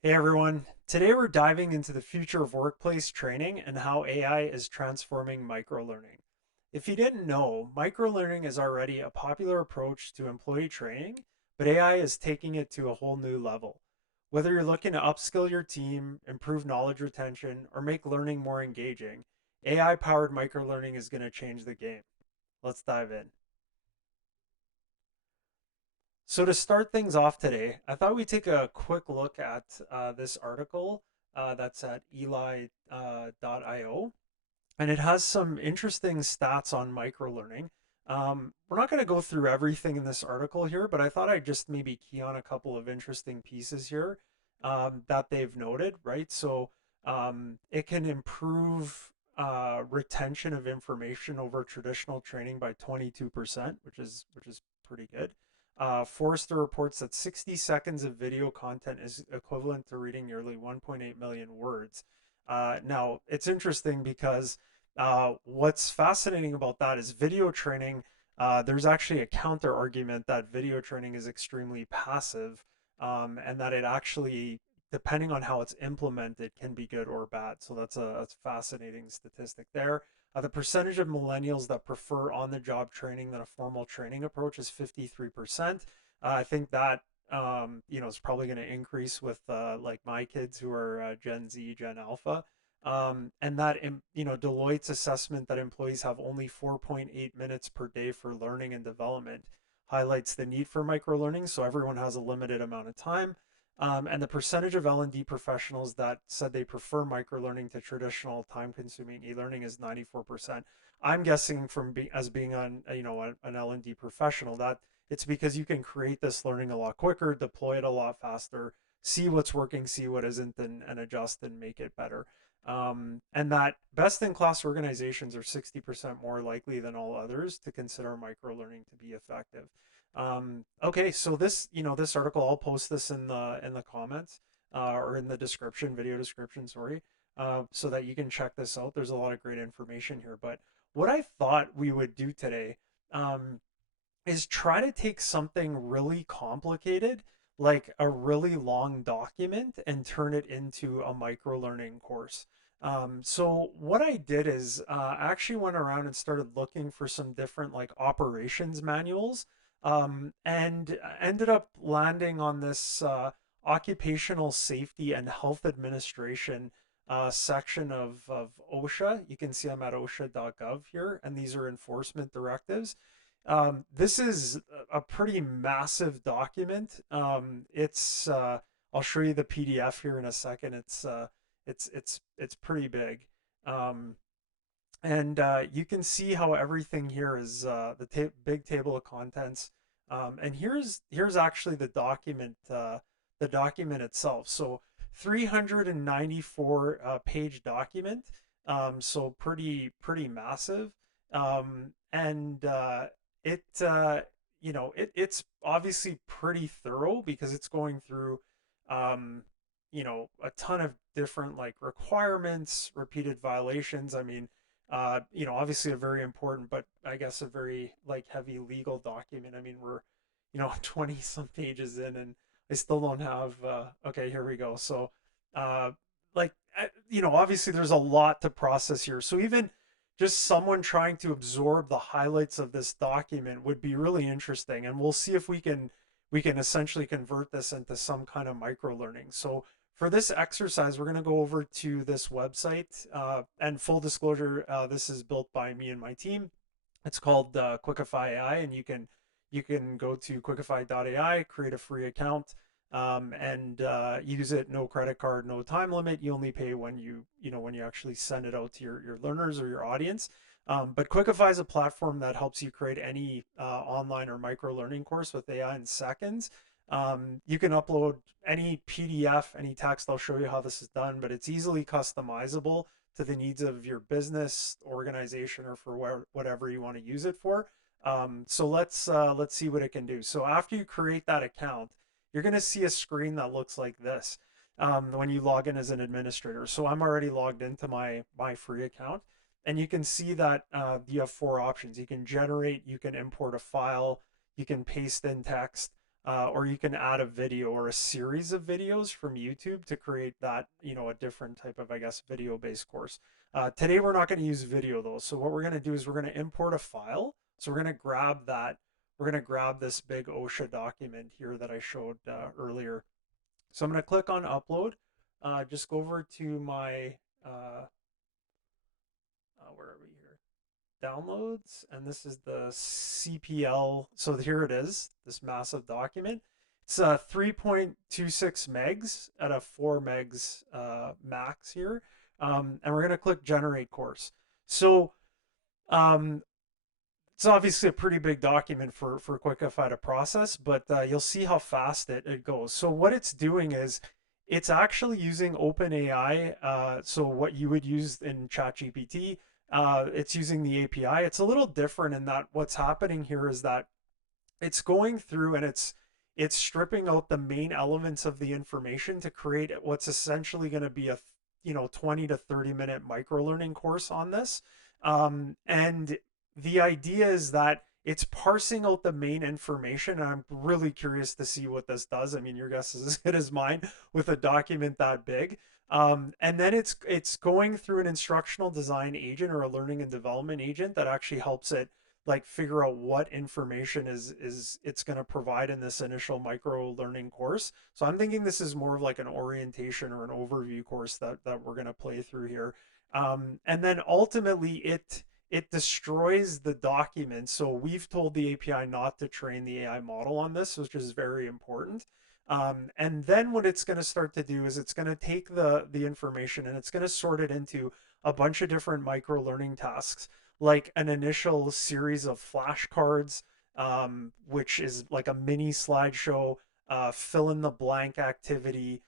Hey everyone, today we're diving into the future of workplace training and how AI is transforming microlearning. If you didn't know, microlearning is already a popular approach to employee training, but AI is taking it to a whole new level. Whether you're looking to upskill your team, improve knowledge retention, or make learning more engaging, AI powered microlearning is going to change the game. Let's dive in. So to start things off today, I thought we'd take a quick look at this article that's at eli.io, and it has some interesting stats on microlearning. We're not going to go through everything in this article here, but I thought I'd just maybe key on a couple of interesting pieces here that they've noted, right? So it can improve retention of information over traditional training by 22%, which is pretty good. Forrester reports that 60 seconds of video content is equivalent to reading nearly 1.8 million words. Now, it's interesting because what's fascinating about that is video training. There's actually a counter argument that video training is extremely passive, and that it actually, depending on how it's implemented, can be good or bad. So that's a fascinating statistic there. The percentage of millennials that prefer on-the-job training than a formal training approach is 53%. I think that is probably going to increase with like my kids who are Gen Z, Gen Alpha. And that, Deloitte's assessment that employees have only 4.8 minutes per day for learning and development highlights the need for microlearning. So everyone has a limited amount of time. And the percentage of L&D professionals that said they prefer microlearning to traditional time-consuming e-learning is 94%. I'm guessing from being on an L&D professional that it's because you can create this learning a lot quicker, deploy it a lot faster, see what's working, see what isn't, and adjust and make it better. And that best-in-class organizations are 60% more likely than all others to consider microlearning to be effective. Okay, so this article, I'll post this in the comments or in the description, video description, sorry, so that you can check this out. There's a lot of great information here. But what I thought we would do today um, is try to take something really complicated, like a really long document, and turn it into a micro learning course. So what I did is I actually went around and started looking for some different like operations manuals, and ended up landing on this occupational safety and health administration section of OSHA. You can see I'm at OSHA.gov here, and these are enforcement directives. This is a pretty massive document. I'll show you the PDF here in a second. It's pretty big. Um, and you can see how everything here is big table of contents. And here's actually the document itself. So 394 page document. So pretty massive. And it's obviously pretty thorough because it's going through a ton of different like requirements, repeated violations. I mean, obviously a very important, but I guess a very like heavy legal document. I mean, we're 20 some pages in, and I still don't have okay, here we go. So uh obviously there's a lot to process here. So even just someone trying to absorb the highlights of this document would be really interesting, and we'll see if we can essentially convert this into some kind of micro learning. So for this exercise, we're going to go over to this website. And full disclosure, this is built by me and my team. It's called Quickify AI, and you can go to quickify.ai, create a free account, and use it. No credit card, no time limit. You only pay when you actually send it out to your learners or your audience. But Quickify is a platform that helps you create any online or micro learning course with AI in seconds. You can upload any PDF, any text. I'll show you how this is done, but it's easily customizable to the needs of your business, organization, or for whatever you want to use it for. So let's see what it can do. So after you create that account, you're going to see a screen that looks like this when you log in as an administrator. So I'm already logged into my free account, and you can see that you have four options. You can generate, you can import a file, you can paste in text, or you can add a video or a series of videos from YouTube to create that, a different type of, I guess, video-based course. Today, we're not going to use video though. So what we're going to do is we're going to import a file. So we're going to grab that. We're going to grab this big OSHA document here that I showed earlier. So I'm going to click on upload. Just go over to my, where are we here? Downloads, and this is the CPL. So here it is, this massive document. It's 3.26 megs at a 4 megs max here. And we're going to click generate course. So um, it's obviously a pretty big document for Quickify to process, but you'll see how fast it goes. So what it's doing is it's actually using OpenAI. So what you would use in ChatGPT, it's using the API. It's a little different in that what's happening here is that it's going through and it's stripping out the main elements of the information to create what's essentially going to be a 20 to 30 minute micro learning course on this. And the idea is that it's parsing out the main information, and I'm really curious to see what this does. I mean, your guess is as good as mine with a document that big. And then it's going through an instructional design agent or a learning and development agent that actually helps it like figure out what information is it's going to provide in this initial micro learning course. So I'm thinking this is more of like an orientation or an overview course that we're going to play through here. And then ultimately it destroys the document. So we've told the API not to train the AI model on this, which is very important. And then what it's going to start to do is it's going to take the information and it's going to sort it into a bunch of different micro learning tasks, like an initial series of flashcards, which is like a mini slideshow, fill in the blank activity,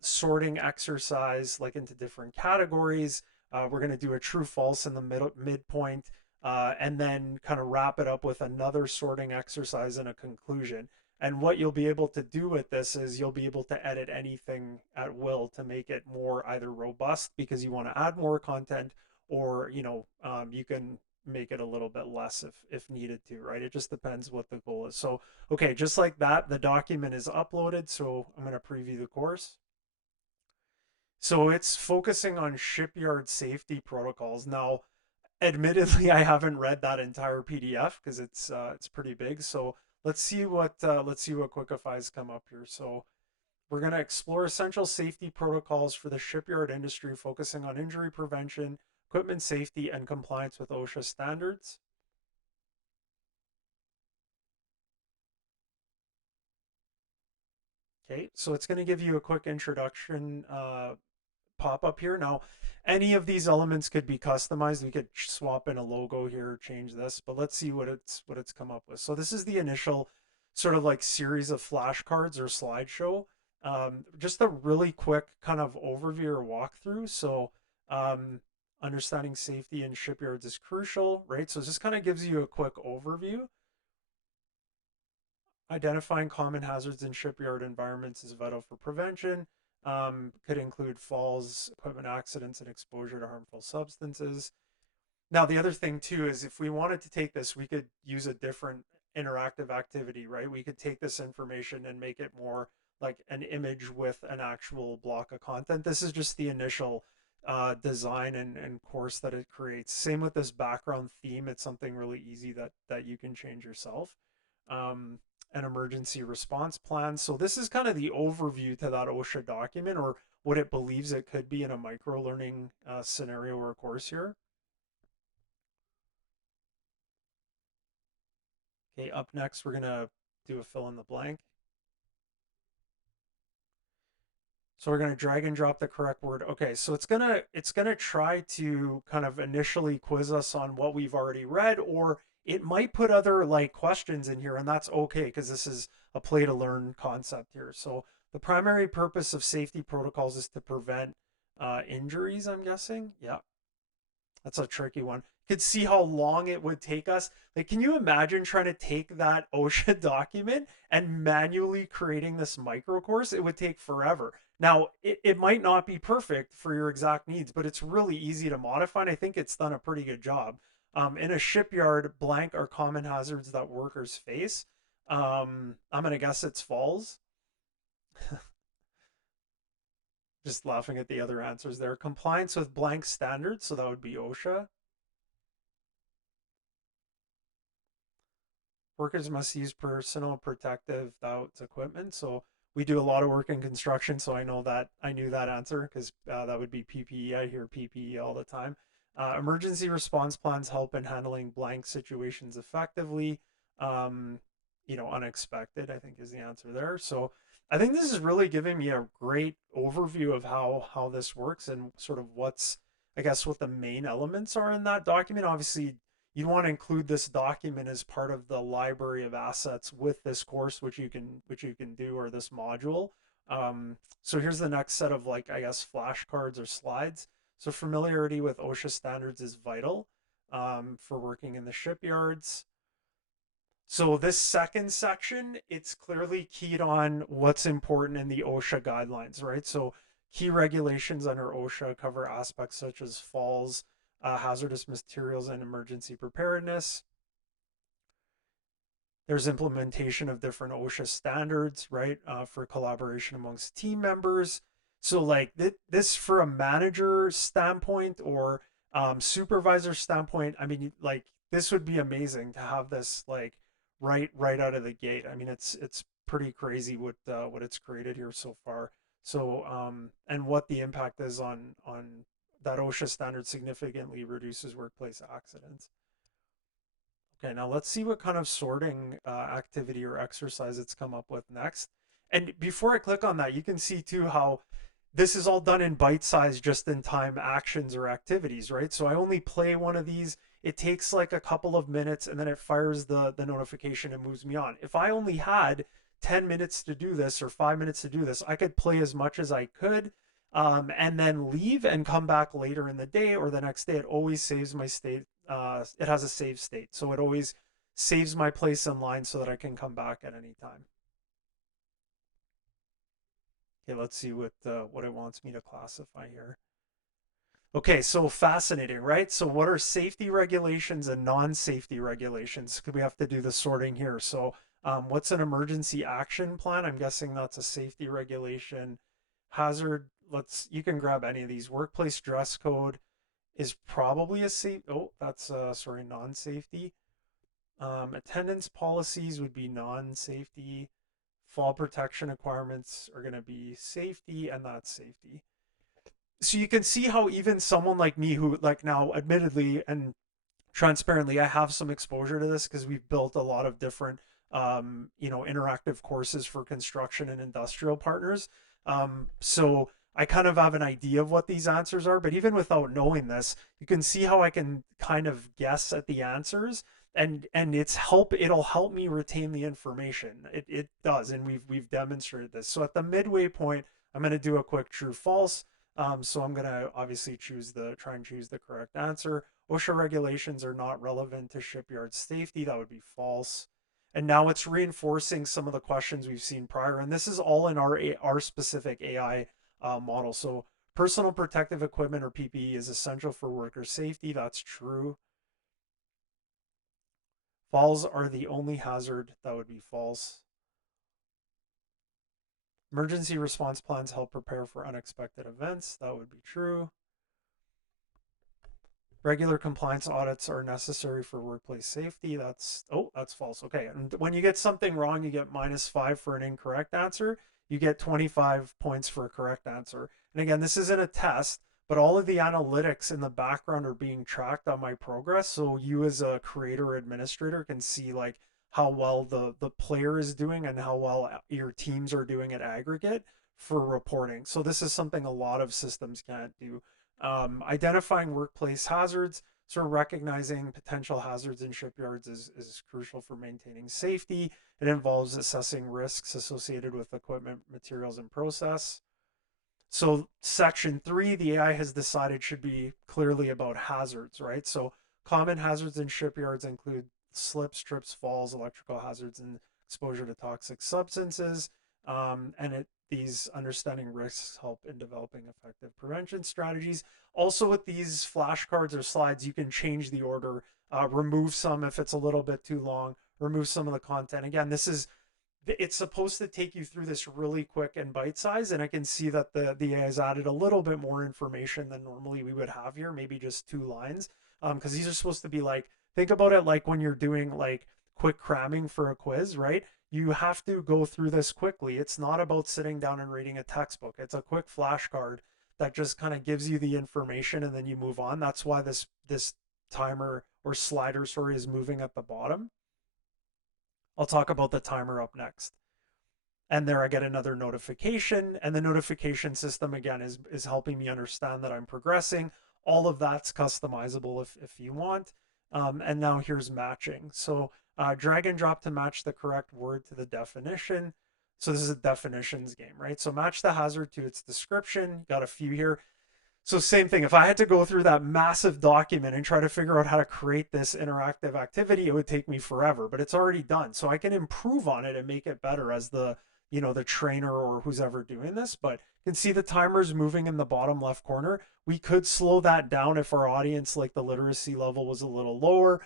sorting exercise like into different categories. We're going to do a true false in the midpoint, and then kind of wrap it up with another sorting exercise and a conclusion. And what you'll be able to do with this is you'll be able to edit anything at will to make it more either robust because you want to add more content, or you can make it a little bit less if needed to, right? It just depends what the goal is. So okay, just like that, the document is uploaded. So I'm going to preview the course. So it's focusing on shipyard safety protocols. Now, admittedly, I haven't read that entire PDF because it's pretty big. So let's see what Quickify's come up here. So we're going to explore essential safety protocols for the shipyard industry, focusing on injury prevention, equipment safety, and compliance with OSHA standards. Okay, so it's going to give you a quick introduction pop up here. Now, any of these elements could be customized. We could swap in a logo here, change this, but let's see what it's come up with. So this is the initial sort of like series of flashcards or slideshow. Just a really quick kind of overview or walkthrough. So understanding safety in shipyards is crucial, right? So it just kind of gives you a quick overview. Identifying common hazards in shipyard environments is vital for prevention. Could include falls, equipment accidents, and exposure to harmful substances. Now, the other thing too is if we wanted to take this, we could use a different interactive activity, right? We could take this information and make it more like an image with an actual block of content. This is just the initial design and course that it creates. Same with this background theme. It's something really easy that you can change yourself. Um, an emergency response plan. So this is kind of the overview to that OSHA document, or what it believes it could be in a micro learning scenario or course here. Okay, up next, we're going to do a fill in the blank. So we're going to drag and drop the correct word. Okay, so it's gonna try to kind of initially quiz us on what we've already read, or it might put other like questions in here, and that's okay because this is a play to learn concept here. So the primary purpose of safety protocols is to prevent injuries, I'm guessing. Yeah, that's a tricky one. Could see how long it would take us. Like, can you imagine trying to take that OSHA document and manually creating this micro course? It would take forever. Now, it might not be perfect for your exact needs, but it's really easy to modify. And I think it's done a pretty good job. In a shipyard, blank are common hazards that workers face. I'm gonna guess it's falls. Just laughing at the other answers there. Compliance with blank standards, so that would be OSHA. Workers must use personal protective that's equipment. So we do a lot of work in construction, so I knew that answer because that would be PPE. I hear PPE all the time. Emergency response plans help in handling blank situations effectively. Um, Unexpected, I think, is the answer there. So I think this is really giving me a great overview of how this works and sort of I guess what the main elements are in that document. Obviously, you want to include this document as part of the library of assets with this course, which you can do, or this module. So here's the next set of, like, I guess, flashcards or slides. So familiarity with OSHA standards is vital for working in the shipyards. So this second section, it's clearly keyed on what's important in the OSHA guidelines, right? So key regulations under OSHA cover aspects such as falls, hazardous materials, and emergency preparedness. There's implementation of different OSHA standards, right, for collaboration amongst team members. So, like, this for a manager standpoint or supervisor standpoint, I mean, like, this would be amazing to have this, like, right out of the gate. I mean, it's pretty crazy what it's created here so far. So, and what the impact is on that OSHA standard significantly reduces workplace accidents. Okay, now let's see what kind of sorting activity or exercise it's come up with next. And before I click on that, you can see too how this is all done in bite-sized, just-in-time actions or activities, right? So I only play one of these. It takes like a couple of minutes, and then it fires the notification and moves me on. If I only had 10 minutes to do this or 5 minutes to do this, I could play as much as I could, and then leave and come back later in the day or the next day. It always saves my state. It has a save state, so it always saves my place in line so that I can come back at any time. Okay, let's see what it wants me to classify here. Okay, so fascinating, right? So what are safety regulations and non-safety regulations? Because we have to do the sorting here. So what's an emergency action plan? I'm guessing that's a safety regulation. Hazard, you can grab any of these. Workplace dress code is probably a safe. Oh, that's sorry, non-safety. Attendance policies would be non-safety. Fall protection requirements are going to be safety, and that's safety. So you can see how even someone like me, who, like, now admittedly and transparently, I have some exposure to this because we've built a lot of different interactive courses for construction and industrial partners. So I kind of have an idea of what these answers are, but even without knowing this, you can see how I can kind of guess at the answers, and it'll help me retain the information. It does, and we've demonstrated this. So at the midway point, I'm going to do a quick true false. So I'm going to obviously try and choose the correct answer. OSHA regulations are not relevant to shipyard safety. That would be false. And now it's reinforcing some of the questions we've seen prior. And this is all in our specific AI model. So personal protective equipment or PPE is essential for worker safety. That's true. Falls are the only hazard. That would be false. Emergency response plans help prepare for unexpected events. That would be true. Regular compliance audits are necessary for workplace safety. That's false. Okay. And when you get something wrong, you get -5 for an incorrect answer. You get 25 points for a correct answer. And again, this isn't a test, but all of the analytics in the background are being tracked on my progress. So you, as a creator or administrator, can see, like, how well the player is doing and how well your teams are doing at aggregate for reporting. So this is something a lot of systems can't do. Identifying workplace hazards, sort of recognizing potential hazards in shipyards is crucial for maintaining safety. It involves assessing risks associated with equipment, materials, and process. So section 3, the AI has decided, should be clearly about hazards, right? So common hazards in shipyards include slips, trips, falls, electrical hazards, and exposure to toxic substances. These understanding risks help in developing effective prevention strategies. Also, with these flashcards or slides, you can change the order, remove some if it's a little bit too long, remove some of the content. Again, it's supposed to take you through this really quick and bite size, and I can see that the AI has added a little bit more information than normally we would have here, maybe just 2 lines, because these are supposed to be like, think about it like when you're doing like quick cramming for a quiz, right? You have to go through this quickly. It's not about sitting down and reading a textbook. It's a quick flashcard that just kind of gives you the information and then you move on. That's why this timer or slider, sorry, is moving at the bottom. I'll talk about the timer up next. And there I get another notification, and the notification system again is helping me understand that I'm progressing. All of that's customizable if you want. And now here's matching. So drag and drop to match the correct word to the definition. So this is a definitions game, right? So match the hazard to its description. Got a few here. So same thing, if I had to go through that massive document and try to figure out how to create this interactive activity, it would take me forever, but it's already done. So I can improve on it and make it better as the trainer or who's ever doing this. But you can see the timers moving in the bottom left corner. We could slow that down if our audience, like the literacy level was a little lower.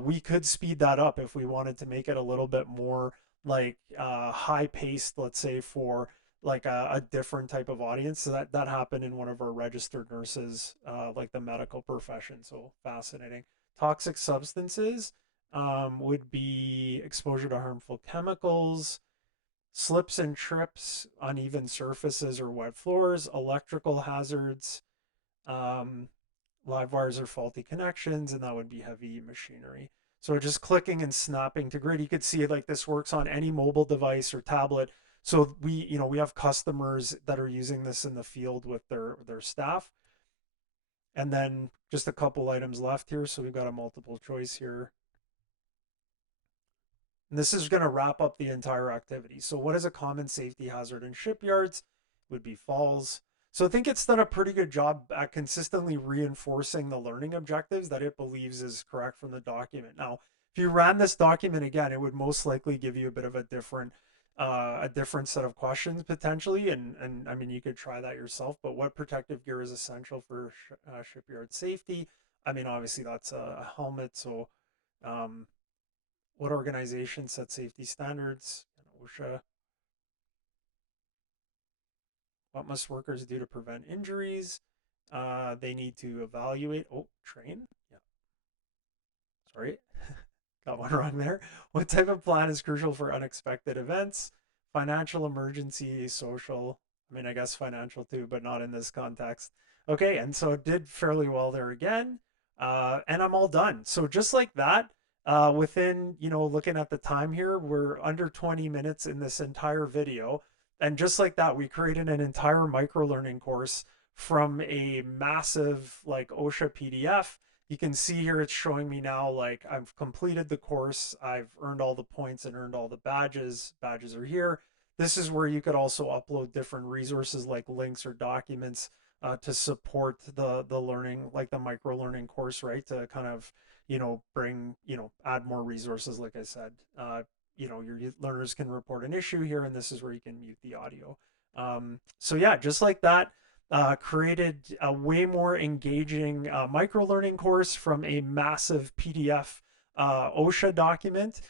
We could speed that up if we wanted to make it a little bit more like high paced, let's say, for like a different type of audience. So that happened in one of our registered nurses, like the medical profession. So fascinating. Toxic substances would be exposure to harmful chemicals, slips and trips, uneven surfaces or wet floors, electrical hazards, um, live wires or faulty connections, and that would be heavy machinery. So just clicking and snapping to grid, you could see like this works on any mobile device or tablet. So we have customers that are using this in the field with their staff. And then just a couple items left here. So we've got a multiple choice here. And this is going to wrap up the entire activity. So what is a common safety hazard in shipyards? Would be falls. So I think it's done a pretty good job at consistently reinforcing the learning objectives that it believes is correct from the document. Now, if you ran this document again, it would most likely give you a bit of a different set of questions potentially, and I mean you could try that yourself. But what protective gear is essential for shipyard safety? I mean, obviously that's a helmet. So, um, what organization sets safety standards? OSHA. What must workers do to prevent injuries? They need to evaluate. Oh, train. Yeah. Sorry. Got one wrong there. What type of plan is crucial for unexpected events? Financial emergency, social. I mean, I guess financial too, but not in this context. Okay, and so it did fairly well there again. And I'm all done. So just like that, within, looking at the time here, we're under 20 minutes in this entire video. And just like that, we created an entire micro learning course from a massive like OSHA PDF. You can see here it's showing me now like I've completed the course, I've earned all the points and earned all the badges are here. This is where you could also upload different resources like links or documents to support the learning, like the micro learning course, right? To kind of bring add more resources. Like I said, your learners can report an issue here, and this is where you can mute the audio. So yeah, just like that, created a way more engaging micro learning course from a massive PDF OSHA document.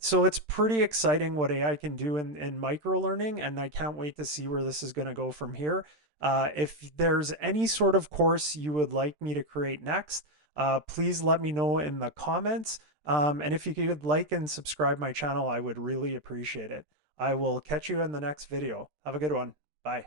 So it's pretty exciting what AI can do in micro learning, and I can't wait to see where this is going to go from here. If there's any sort of course you would like me to create next, please let me know in the comments. And if you could like and subscribe my channel, I would really appreciate it. I will catch you in the next video. Have a good one. Bye.